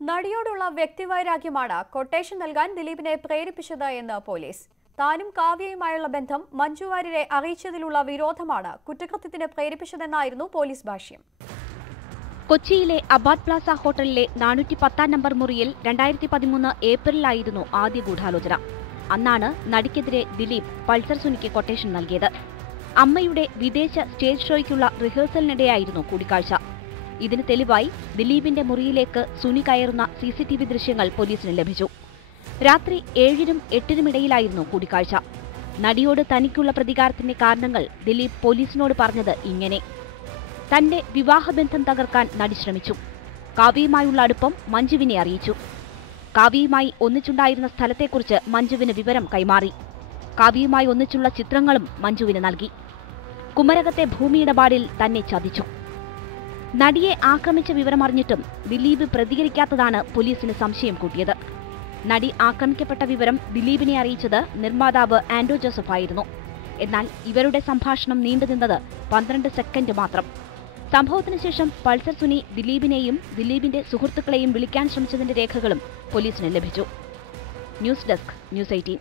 നടിയോടുള്ള വ്യക്തിവൈരാഗ്യമാണ് quotation നൽകാൻ ദിലീപിനെ പ്രേരിപ്പിച്ചത് എന്ന് പോലീസ്. താനും കാവ്യയുമായുള്ള ബന്ധം മഞ്ജു വാര്യരെ അറിയിച്ചതിലുള്ള വിരോധമാണ് കുറ്റകൃത്യത്തിന് പ്രേരിപ്പിച്ചതെന്നായിരുന്നു പോലീസ് ഭാഷ്യം. കൊച്ചിയിലെ അബാദ് പ്ലാസ ഹോട്ടലിലെ 410 നമ്പർ മുറിയിൽ 2013 ഏപ്രിലായിരുന്നു ആദ്യ ഗൂഢാലോചന. അന്നാണ് നടിക്കെതിരെ ദിലീപ് പൾസർ സുനിക്ക് കൊട്ടേഷൻ നൽകിയത്. അമ്മയുടെ വിദേശ സ്റ്റേജ് ഷോയ്ക്കുള്ള റിഹേഴ്സലിനിടെയായിരുന്നു കൂടിക്കാഴ്ച. ഇതിന് തെളിവായി ദിലീപിന്റെ മുറിയിലേക്ക് സുനി കയറുന്ന CCTV ദൃശ്യങ്ങൾ പോലീസിന് ലഭിച്ചു. രാത്രി 7-നും 8-നും ഇടയിലായിരുന്നു കൂടിക്കാഴ്ച. നടിയോട് തനിക്കുള്ള പ്രതികാരത്തിന്റെ കാരണങ്ങൾ ദിലീപ് പോലീസിനോട് പറഞ്ഞത് ഇങ്ങനെ: തന്റെ വിവാഹബന്ധം തകർക്കാൻ നടി ശ്രമിച്ചു. കാവ്യയുമായുള്ള അടുപ്പം മഞ്ജുവിനെ അറിയിച്ചു. കാവ്യയുമായി ഒന്നിച്ചുണ്ടായിരുന്ന സ്ഥലത്തെക്കുറിച്ച് മഞ്ജുവിന് വിവരം കൈമാറി. കാവ്യയുമായി ഒന്നിച്ചുള്ള ചിത്രങ്ങളും മഞ്ജുവിന് നൽകി. കുമരകത്തെ ഭൂമിയിടപാടിൽ തന്നെ ചതിച്ചു. നടിയെ ആക്രമിച്ച വിവരമറിഞ്ഞിട്ടും ദിലീപ് പ്രതികരിക്കാത്തതാണ് പോലീസിന് സംശയം കൂട്ടിയത്. നടി ആക്രമിക്കപ്പെട്ട വിവരം ദിലീപിനെ അറിയിച്ചത് നിർമ്മാതാവ് ആൻഡോ ജോസഫ് ആയിരുന്നു. എന്നാൽ ഇവരുടെ സംഭാഷണം നീണ്ടുനിന്നത് 12 സെക്കൻഡ് മാത്രം. സംഭവത്തിന് ശേഷം പൾസർ സുനി ദിലീപിനെയും ദിലീപിന്റെ സുഹൃത്തുക്കളെയും വിളിക്കാൻ ശ്രമിച്ചതിന്റെ രേഖകളും പോലീസിന് ലഭിച്ചു. News desk, news 18.